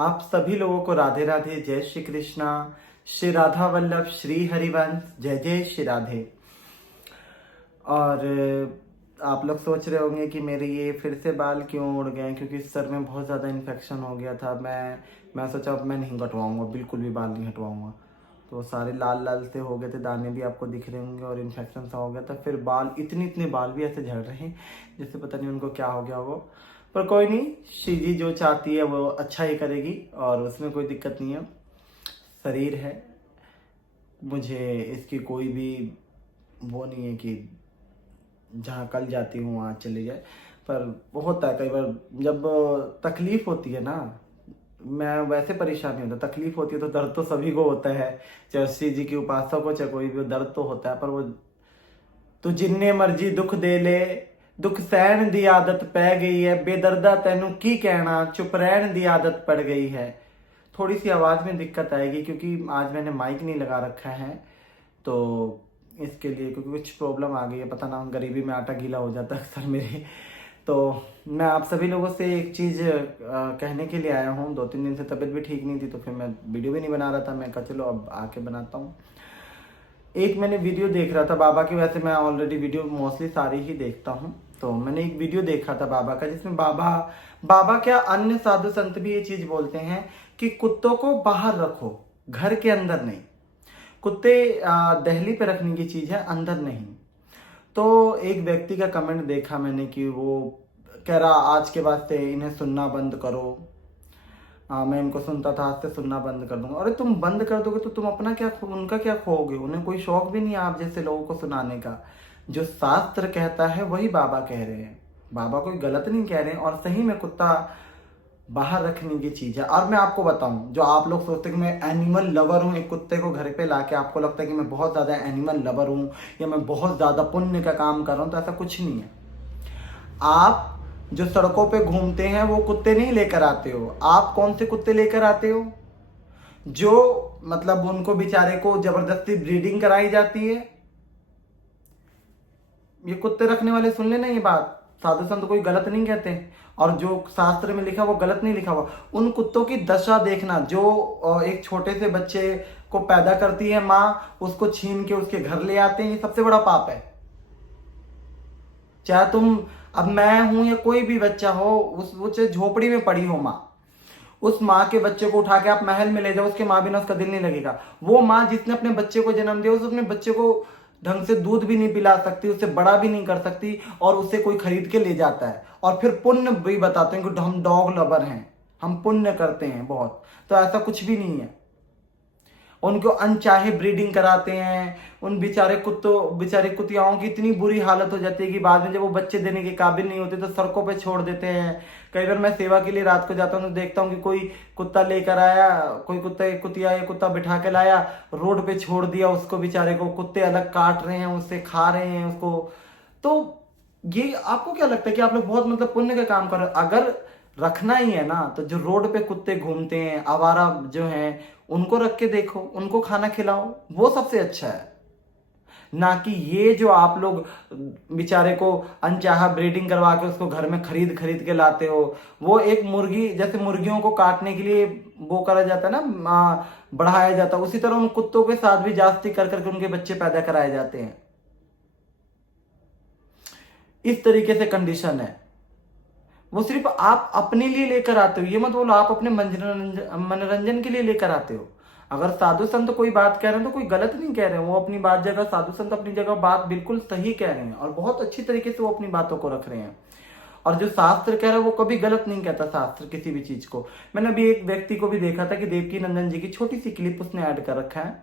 आप सभी लोगों को राधे राधे, जय श्री कृष्णा, श्री राधा वल्लभ, श्री हरिवंश, जय जय श्री राधे। और आप लोग सोच रहे होंगे कि मेरे ये फिर से बाल क्यों उड़ गए, क्योंकि सर में बहुत ज़्यादा इन्फेक्शन हो गया था। मैं सोचा अब मैं नहीं कटवाऊंगा, बिल्कुल भी बाल नहीं हटवाऊंगा। तो सारे लाल लाल से हो गए थे, दाने भी आपको दिख रहे होंगे, और इन्फेक्शन सा हो गया था। फिर बाल इतने बाल भी ऐसे झड़ रहे हैं जैसे पता नहीं उनको क्या हो गया होगा। पर कोई नहीं, श्री जी जो चाहती है वो अच्छा ही करेगी, और उसमें कोई दिक्कत नहीं है। शरीर है, मुझे इसकी कोई भी वो नहीं है कि जहाँ कल जाती हूँ वहाँ चले जाए। पर वो होता है कई बार, जब तकलीफ होती है ना, मैं वैसे परेशान नहीं होता, तकलीफ होती है तो दर्द तो सभी को होता है, चाहे श्री जी की उपासक हो चाहे कोई भी, दर्द तो होता है। पर वो तो जिन्ने मर्जी दुख दे ले, दुख सहन दी आदत पै गई है, बेदर्दा तेनू की कहना, चुप रहन दी आदत पड़ गई है। थोड़ी सी आवाज़ में दिक्कत आएगी क्योंकि आज मैंने माइक नहीं लगा रखा है, तो इसके लिए, क्योंकि कुछ प्रॉब्लम आ गई है, पता ना, गरीबी में आटा गीला हो जाता है अक्सर मेरे। तो मैं आप सभी लोगों से एक चीज़ कहने के लिए आया हूँ। 2-3 दिन से तबीयत भी ठीक नहीं थी, तो फिर मैं वीडियो भी नहीं बना रहा था। मैं कहा चलो अब आके बनाता हूँ। एक मैंने वीडियो देख रहा था बाबा की, वैसे मैं ऑलरेडी वीडियो मोस्टली सारी ही देखता हूँ। तो मैंने एक वीडियो देखा था बाबा का, जिसमें बाबा क्या अन्य साधु संत भी ये चीज़ बोलते हैं कि कुत्तों को बाहर रखो, घर के अंदर नहीं। कुत्ते दहली पे रखने की चीज़ है, अंदर नहीं। तो एक व्यक्ति का कमेंट देखा मैंने कि वो कह रहा आज के बाद से इन्हें सुनना बंद करो। मैं इनको सुनता था, आज से सुनना बंद कर दूंगा। अरे तुम बंद कर दोगे तो तुम अपना क्या, उनका क्या खोओगे? उन्हें कोई शौक भी नहीं है आप जैसे लोगों को सुनाने का। जो शास्त्र कहता है वही बाबा कह रहे हैं। बाबा कोई गलत नहीं कह रहे हैं, और सही में कुत्ता बाहर रखने की चीज है। और मैं आपको बताऊं, जो आप लोग सोचते हैं कि मैं एनिमल लवर हूं, एक कुत्ते को घर पे लाके आपको लगता है कि मैं बहुत ज्यादा एनिमल लवर हूं या मैं बहुत ज्यादा पुण्य का काम कर रहा हूं, तो ऐसा कुछ नहीं है। आप जो सड़कों पे घूमते हैं वो कुत्ते नहीं लेकर आते हो। आप कौन से कुत्ते लेकर आते हो? जो मतलब उनको बेचारे को जबरदस्ती ब्रीडिंग कराई जाती है। ये कुत्ते रखने वाले सुन लेना ये बात, साधु संत कोई गलत नहीं कहते, और जो शास्त्र में लिखा वो गलत नहीं लिखा हुआ। उन कुत्तों की दशा देखना, जो एक छोटे से बच्चे को पैदा करती है माँ, उसको छीन के उसके घर ले आते हैं, ये सबसे बड़ा पाप है। चाहे तुम, अब मैं हूं या कोई भी बच्चा हो, उस झोपड़ी में पड़ी हो माँ, उस माँ के बच्चे को उठा के आप महल में ले जाओ, उसके माँ बिना उसका दिल नहीं लगेगा। वो माँ जिसने अपने बच्चे को जन्म दिया, उस अपने बच्चे को ढंग से दूध भी नहीं पिला सकती, उससे बड़ा भी नहीं कर सकती, और उसे कोई खरीद के ले जाता है, और फिर पुण्य भी बताते हैं कि हम डॉग लवर हैं, हम पुण्य करते हैं बहुत। तो ऐसा कुछ भी नहीं है। उनको अनचाहे ब्रीडिंग कराते हैं। उन बेचारे कुतियाओं की इतनी बुरी हालत हो जाती है कि बाद में जब वो बच्चे देने के काबिल नहीं होते तो सड़कों पे छोड़ देते हैं। कई बार मैं सेवा के लिए रात को जाता हूँ तो देखता हूँ कि कोई कुत्ता लेकर आया, कोई कुतिया या कुत्ता बिठा के लाया, रोड पे छोड़ दिया उसको, बेचारे को कुत्ते अलग काट रहे हैं, उससे खा रहे हैं उसको। तो ये आपको क्या लगता है कि आप लोग बहुत मतलब पुण्य का काम कर रहे हो? अगर रखना ही है ना, तो जो रोड पे कुत्ते घूमते हैं, आवारा जो हैं, उनको रख के देखो, उनको खाना खिलाओ, वो सबसे अच्छा है। ना कि ये जो आप लोग बेचारे को अनचाहा ब्रीडिंग करवा के उसको घर में खरीद खरीद के लाते हो। वो एक मुर्गी, जैसे मुर्गियों को काटने के लिए वो करा जाता है ना, बढ़ाया जाता है, उसी तरह उन कुत्तों के साथ भी जास्ती कर करके उनके बच्चे पैदा कराए जाते हैं। इस तरीके से कंडीशन है। वो सिर्फ आप अपने लिए लेकर आते हो, ये मत बोलो आप अपने मनोरंजन के लिए लेकर आते हो। अगर साधु संत कोई बात कह रहे हैं तो कोई गलत नहीं कह रहे हैं, वो अपनी बात जगह, साधु संत अपनी जगह बात बिल्कुल सही कह रहे हैं, और बहुत अच्छी तरीके से वो अपनी बातों को रख रहे हैं। और जो शास्त्र कह रहा है वो कभी गलत नहीं कहता शास्त्र किसी भी चीज को। मैंने अभी एक व्यक्ति को भी देखा था कि देवकी नंदन जी की छोटी सी क्लिप उसने ऐड कर रखा है,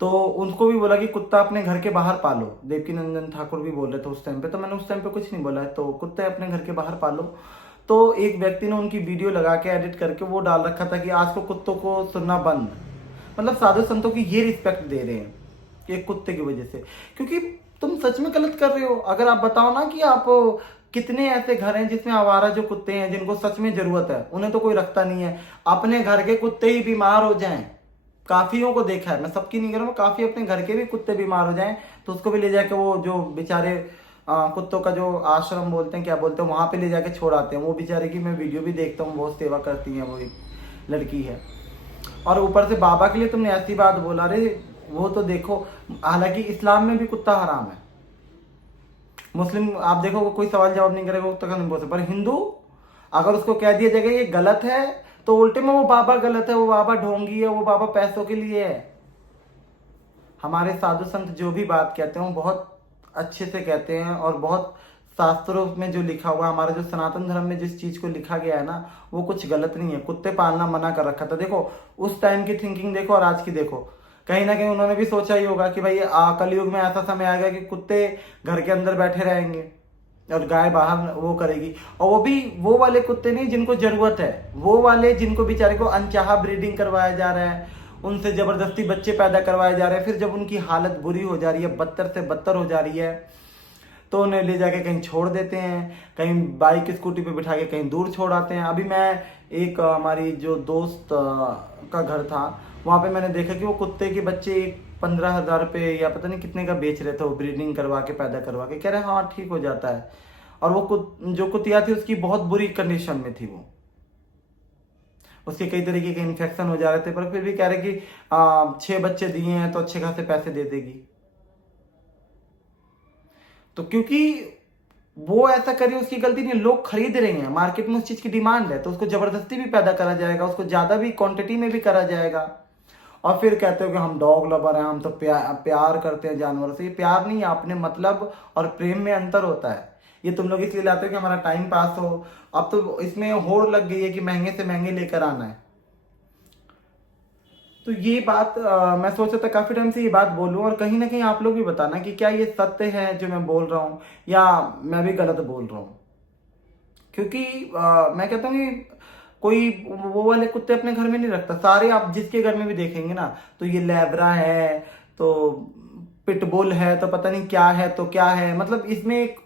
तो उनको भी बोला कि कुत्ता अपने घर के बाहर पालो। देवकी नंदन ठाकुर भी बोल रहे थे उस टाइम पे, तो मैंने उस टाइम पे कुछ नहीं बोला है, तो कुत्ते अपने घर के बाहर पालो। तो एक व्यक्ति ने उनकी वीडियो लगा के एडिट करके वो डाल रखा था कि आज को कुत्तों को सुनना बंद। मतलब साधु संतों की ये रिस्पेक्ट दे रहे हैं एक कुत्ते की वजह से, क्योंकि तुम सच में गलत कर रहे हो। अगर आप बताओ ना कि आप, कितने ऐसे घर हैं जिसमें आवारा जो कुत्ते हैं जिनको सच में जरूरत है, उन्हें तो कोई रखता नहीं है। अपने घर के कुत्ते ही बीमार हो जाएं, काफियों को देखा है, मैं सबकी नहीं करूँगा, काफी अपने घर के भी कुत्ते बीमार हो जाएं तो उसको भी ले जाके वो जो बेचारे कुत्तों का जो आश्रम बोलते हैं, क्या बोलते हैं, वहाँ पे ले जाके छोड़ आते हैं। वो बेचारे की मैं वीडियो भी देखता हूँ, बहुत सेवा करती हैं, वो एक लड़की है। और ऊपर से बाबा के लिए तुमने ऐसी बात बोला, अरे वो तो देखो, हालांकि इस्लाम में भी कुत्ता हराम है। मुस्लिम आप देखो कोई सवाल जवाब नहीं करेगा, कुत्ता का नहीं बोल सकता, पर हिंदू अगर उसको कह दिया जाएगा ये गलत है, तो उल्टे में वो बाबा गलत है, वो बाबा ढोंगी है, वो बाबा पैसों के लिए है। हमारे साधु संत जो भी बात कहते हैं वो बहुत अच्छे से कहते हैं, और बहुत शास्त्रों में जो लिखा हुआ, हमारा जो सनातन धर्म में जिस चीज को लिखा गया है ना, वो कुछ गलत नहीं है। कुत्ते पालना मना कर रखा था। देखो उस टाइम की थिंकिंग देखो और आज की देखो, कहीं ना कहीं उन्होंने भी सोचा ही होगा कि भाई कलयुग में ऐसा समय आएगा कि कुत्ते घर के अंदर बैठे रहेंगे और गाय बाहर वो करेगी, और वो भी वो वाले कुत्ते नहीं जिनको जरूरत है, वो वाले जिनको बेचारे को अनचाहा ब्रीडिंग करवाया जा रहा है, उनसे जबरदस्ती बच्चे पैदा करवाए जा रहे हैं। फिर जब उनकी हालत बुरी हो जा रही है, बदतर से बदतर हो जा रही है, तो उन्हें ले जाके कहीं छोड़ देते हैं, कहीं बाइक स्कूटी पे बिठा के कहीं दूर छोड़ आते हैं। अभी मैं एक हमारी जो दोस्त का घर था, वहाँ पे मैंने देखा कि वो कुत्ते के बच्चे 15,000 रुपये या पता नहीं कितने का बेच रहे थे, वो ब्रीडिंग करवा के पैदा करवा के, कह रहे हाँ ठीक हो जाता है। और वो जो कुतिया थी उसकी बहुत बुरी कंडीशन में थी, वो उसके कई तरीके के इन्फेक्शन हो जा रहे थे, पर फिर भी कह रहे कि 6 बच्चे दिए हैं तो अच्छे खासे पैसे दे देगी। तो क्योंकि वो ऐसा करे उसकी गलती नहीं, लोग खरीद रहे हैं, मार्केट में उस चीज की डिमांड है, तो उसको जबरदस्ती भी पैदा करा जाएगा, उसको ज्यादा भी क्वांटिटी में भी करा जाएगा। और फिर कहते हो कि हम डॉग लवर हैं, हम तो प्यार करते हैं जानवरों से। ये प्यार नहीं है, अपने मतलब और प्रेम में अंतर होता है। ये तुम लोग इसलिए लाते हो कि हमारा टाइम पास हो। अब तो इसमें होड़ लग गई है कि महंगे से महंगे लेकर आना है। तो ये बात मैं सोच रहा था काफी टाइम से ये बात बोलूं, और कहीं ना कहीं आप लोग भी बताना कि क्या ये सत्य है जो मैं बोल रहा हूं, या मैं भी गलत बोल रहा हूं। क्योंकि मैं कहता हूँ कि कोई वो वाले कुत्ते अपने घर में नहीं रखता। सारे आप जिसके घर में भी देखेंगे ना, तो ये लैब्रा है, तो पिटबुल है, तो पता नहीं क्या है, तो क्या है। मतलब इसमें एक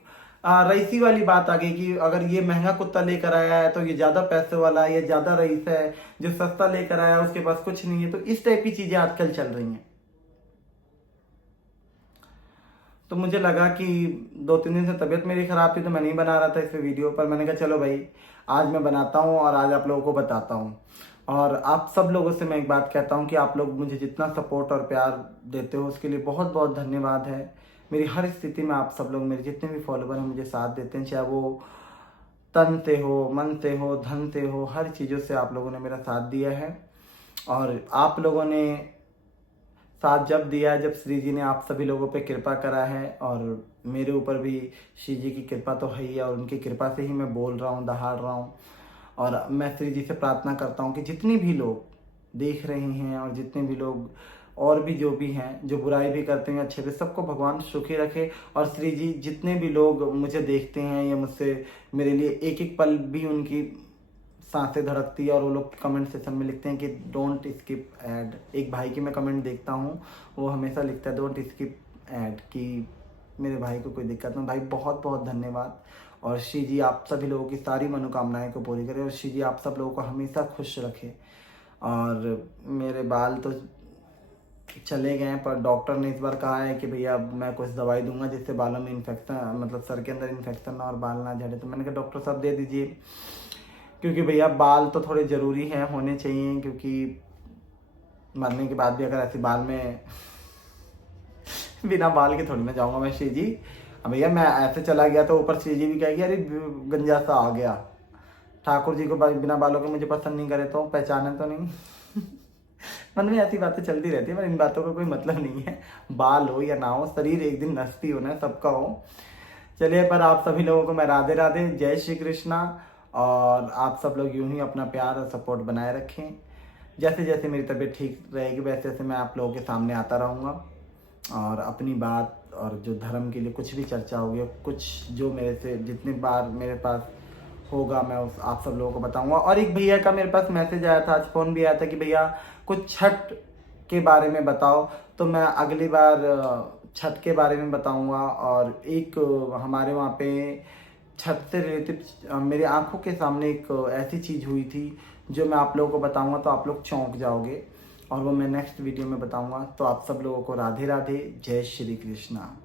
रईसी वाली बात आ गई कि अगर ये महंगा कुत्ता लेकर आया है तो ये ज्यादा पैसे वाला है, ये ज्यादा रईस है, जो सस्ता लेकर आया है उसके पास कुछ नहीं है। तो इस टाइप की चीजें आजकल चल रही हैं। तो मुझे लगा कि 2-3 दिन से तबीयत मेरी खराब थी, तो मैं नहीं बना रहा था इस पे वीडियो, पर मैंने कहा चलो भाई आज मैं बनाता हूँ और आज आप लोगों को बताता हूँ। और आप सब लोगों से मैं एक बात कहता हूँ कि आप लोग मुझे जितना सपोर्ट और प्यार देते हो उसके लिए बहुत बहुत धन्यवाद है। मेरी हर स्थिति में आप सब लोग, मेरे जितने भी फॉलोवर हैं, मुझे साथ देते हैं, चाहे वो तन से हो, मन से हो, धन से हो, हर चीज़ों से आप लोगों ने मेरा साथ दिया है। और आप लोगों ने साथ जब दिया है, जब श्री जी ने आप सभी लोगों पे कृपा करा है, और मेरे ऊपर भी श्री जी की कृपा तो है ही, और उनकी कृपा से ही मैं बोल रहा हूँ, दहाड़ रहा हूँ। और मैं श्री जी से प्रार्थना करता हूँ कि जितने भी लोग देख रहे हैं, और जितने भी लोग और भी जो भी हैं, जो बुराई भी करते हैं अच्छे भी, सबको भगवान सुखी रखे। और श्री जी जितने भी लोग मुझे देखते हैं या मुझसे मेरे लिए एक एक पल भी उनकी सांसें धड़कती है, और वो लोग कमेंट सेक्शन में लिखते हैं कि डोंट स्किप ऐड। एक भाई की मैं कमेंट देखता हूँ, वो हमेशा लिखता है डोंट स्किप ऐड, कि मेरे भाई को कोई दिक्कत ना। भाई बहुत बहुत धन्यवाद। और श्री जी आप सभी लोगों की सारी मनोकामनाएं को पूरी करे, और श्री जी आप सब लोगों को हमेशा खुश रखे। और मेरे बाल तो चले गए, पर डॉक्टर ने इस बार कहा है कि भैया मैं कुछ दवाई दूंगा जिससे बालों में इन्फेक्शन, मतलब सर के अंदर इन्फेक्शन ना और बाल ना झड़े। तो मैंने कहा डॉक्टर साहब दे दीजिए, क्योंकि भैया बाल तो थोड़े ज़रूरी हैं, होने चाहिए, क्योंकि मरने के बाद भी अगर ऐसे बाल में बिना बाल के थोड़ी ना जाऊंगा मैं श्री जी। अब भैया मैं ऐसे चला गया तो ऊपर श्री जी भी कहेगी अरे गंजा सा आ गया, ठाकुर जी को बिना बालों के मुझे पसंद नहीं करे तो पहचाने तो नहीं। मन में ऐसी बातें चलती रहती है, पर इन बातों का कोई मतलब नहीं है। बाल हो या ना हो, शरीर एक दिन नष्ट ही होना है, सबका हो। चलिए, पर आप सभी लोगों को मैं राधे राधे, जय श्री कृष्णा। और आप सब लोग यूं ही अपना प्यार और सपोर्ट बनाए रखें। जैसे जैसे मेरी तबीयत ठीक रहेगी वैसे वैसे मैं आप लोगों के सामने आता रहूँगा, और अपनी बात और जो धर्म के लिए कुछ भी चर्चा होगी, कुछ जो मेरे से जितनी बार मेरे पास होगा मैं उस आप सब लोगों को बताऊंगा। और एक भैया का मेरे पास मैसेज आया था, आज फ़ोन भी आया था कि भैया कुछ छठ के बारे में बताओ, तो मैं अगली बार छठ के बारे में बताऊंगा। और एक हमारे वहाँ पे छठ से रिलेटेड मेरी आंखों के सामने एक ऐसी चीज़ हुई थी जो मैं आप लोगों को बताऊंगा तो आप लोग चौंक जाओगे, और वो मैं नेक्स्ट वीडियो में बताऊंगा। तो आप सब लोगों को राधे राधे, जय श्री कृष्णा।